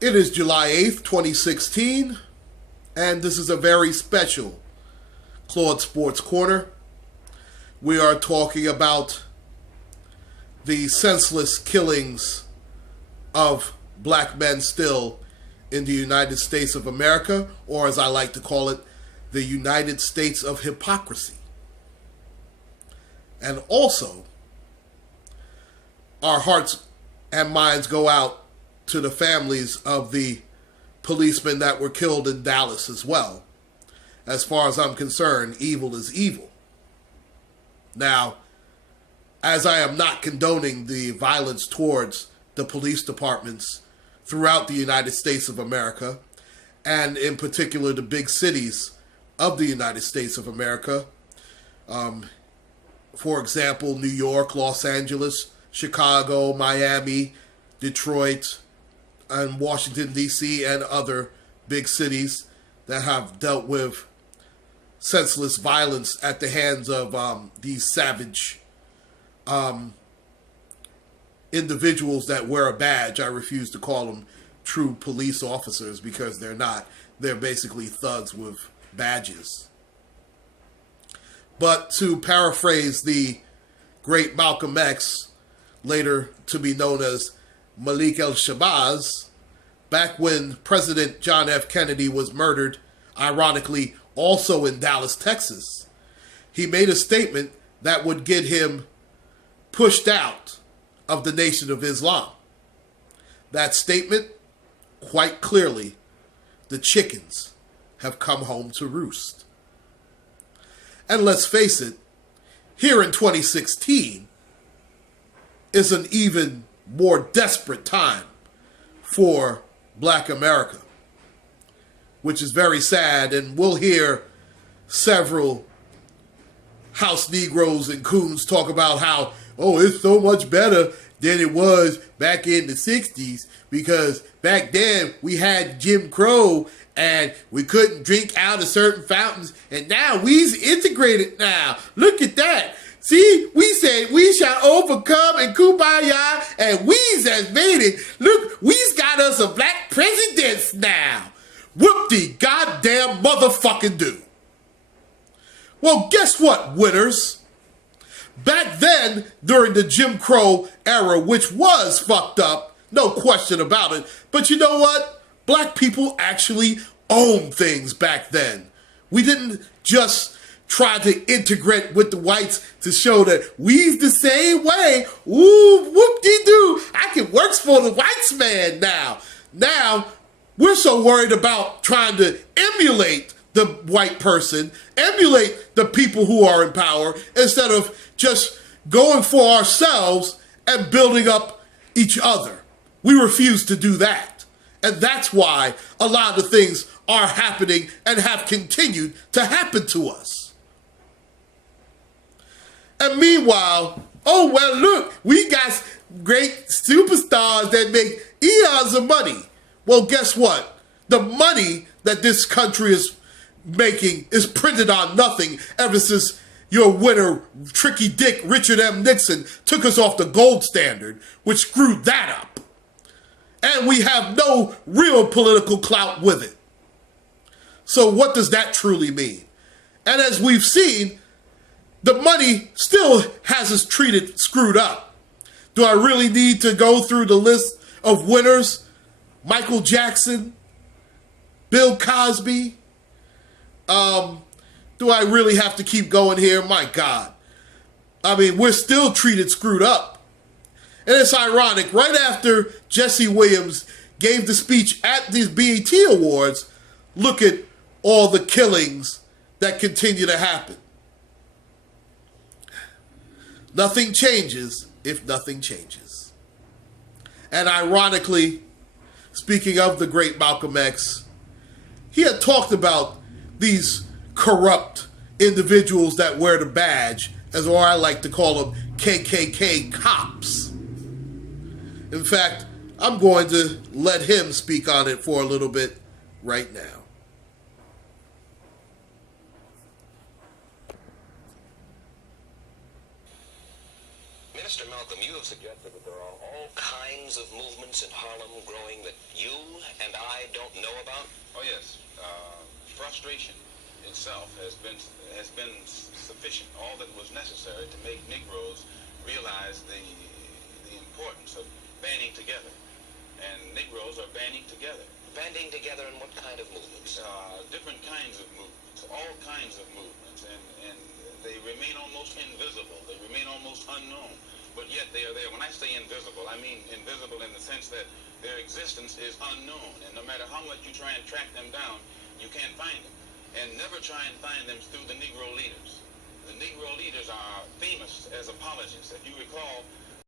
It is July 8th, 2016, and this is a very special Claude Sports Corner. We are talking about the senseless killings of black men still in the United States of America, or as I like to call it, the United States of hypocrisy. And also, our hearts and minds go out to the families of the policemen that were killed in Dallas as well. As far as I'm concerned, evil is evil. Now, as I am not condoning the violence towards the police departments throughout the United States of America, and in particular the big cities of the United States of America, for example, New York, Los Angeles, Chicago, Miami, Detroit, and Washington, D.C., and other big cities that have dealt with senseless violence at the hands of these savage individuals that wear a badge. I refuse to call them true police officers because they're not. They're basically thugs with badges. But to paraphrase the great Malcolm X, later to be known as Malik el-Shabazz, back when President John F. Kennedy was murdered, ironically also in Dallas, Texas, he made a statement that would get him pushed out of the Nation of Islam. That statement, quite clearly, the chickens have come home to roost. And let's face it, here in 2016 is an even more desperate time for Black America, which is very sad. And we'll hear several house Negroes and coons talk about how, oh, it's so much better than it was back in the 60s because back then we had Jim Crow and we couldn't drink out of certain fountains, and now we's integrated now. Look at that. See, we said we shall overcome and kumbaya, and we's has made it. Look, we's got us a black president now. Whoop-de goddamn motherfucking do. Well, guess what, winners? Back then, during the Jim Crow era, which was fucked up, no question about it, but you know what? Black people actually owned things back then. We didn't just try to integrate with the whites to show that we's the same way. Ooh, whoop-de-doo. I can work for the whites man now. Now, we're so worried about trying to emulate the white person, emulate the people who are in power, instead of just going for ourselves and building up each other. We refuse to do that. And that's why a lot of things are happening and have continued to happen to us. And meanwhile, oh, well, look, we got great superstars that make eons of money. Well, guess what? The money that this country is making is printed on nothing ever since your winner, Tricky Dick Richard M. Nixon, took us off the gold standard, which screwed that up. And we have no real political clout with it. So what does that truly mean? And as we've seen, the money still has us screwed up. Do I really need to go through the list of winners? Michael Jackson, Bill Cosby. Do I really have to keep going here? My God. I mean, we're still treated screwed up. And it's ironic, right after Jesse Williams gave the speech at these BET Awards, look at all the killings that continue to happen. Nothing changes if nothing changes. And ironically, speaking of the great Malcolm X, he had talked about these corrupt individuals that wear the badge, as or I like to call them KKKops. In fact, I'm going to let him speak on it for a little bit right now. Minister Malcolm, you have suggested that there are all kinds of movements in Harlem growing that you and I don't know about? Oh yes, frustration itself has been sufficient. All that was necessary to make Negroes realize the importance of banding together, and Negroes are banding together. Banding together in what kind of movements? Different kinds of movements, all kinds of movements, and they remain almost invisible. They remain almost unknown, but yet they are there. When I say invisible, I mean invisible in the sense that their existence is unknown, and no matter how much you try and track them down, you can't find them. And never try and find them through the Negro leaders. The Negro leaders are famous as apologists. If you recall,